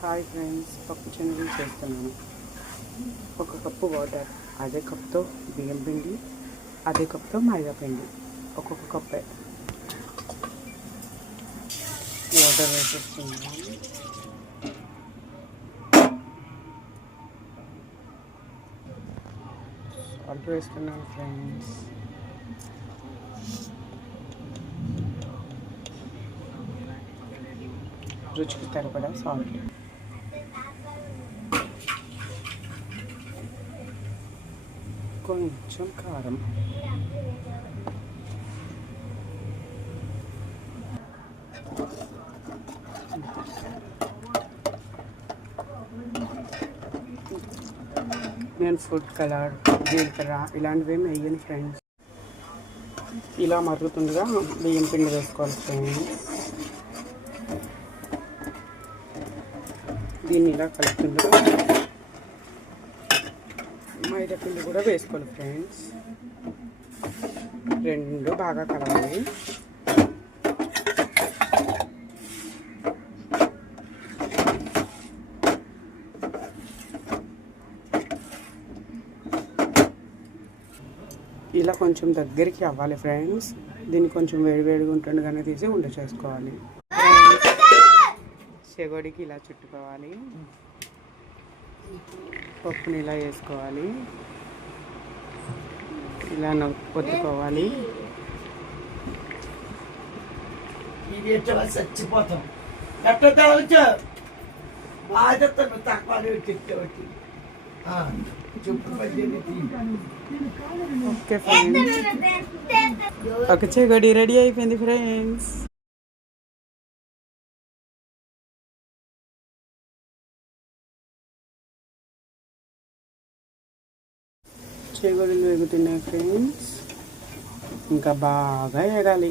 Hi friends, పప్పు శనగలు చేస్తున్నాను. ఒక కప్పు వాటర్, అదే కప్తో బియ్యం పిండి, అదే కప్తో మైదా పిండి, ఒక్కొక్క కప్పే వాటర్ వేసేస్తున్నాను. సాల్ట్ వేస్తున్నాను ఫ్రెండ్స్. రుచికి సరిపడా సాల్ట్, కొంచెం కారం, నేను ఫుడ్ కలర్, జీలకర్ర ఇలాంటివి ఏమి వేయను ఫ్రెండ్స్. ఇలా మరుగుతుండగా బియ్యం పిండి వేసుకోవాలి ఫ్రెండ్స్. దీన్ని ఇలా కలుపుతుండగా మైదా పిండి కూడా వేసుకోవాలి ఫ్రెండ్స్. రెండు బాగా కలవాలి. ఇలా కొంచెం దగ్గరికి అవ్వాలి ఫ్రెండ్స్. దీన్ని కొంచెం వేడివేడిగా ఉంటుండగానే తీసి ఉండ చేసుకోవాలి. చెగోడికి ఇలా చుట్టుకోవాలి. పప్పుని ఇలా వేసుకోవాలి. ఇలా పొత్తుకోవాలి. చచ్చిపోతాం. ఓకే ఫ్రెండ్స్, ఒక చెగోడి రెడీ అయిపోయింది ఫ్రెండ్స్. చెగోడీలు వేగుతున్నాయి ఫ్రెండ్స్. ఇంకా బాగా ఎగాలి.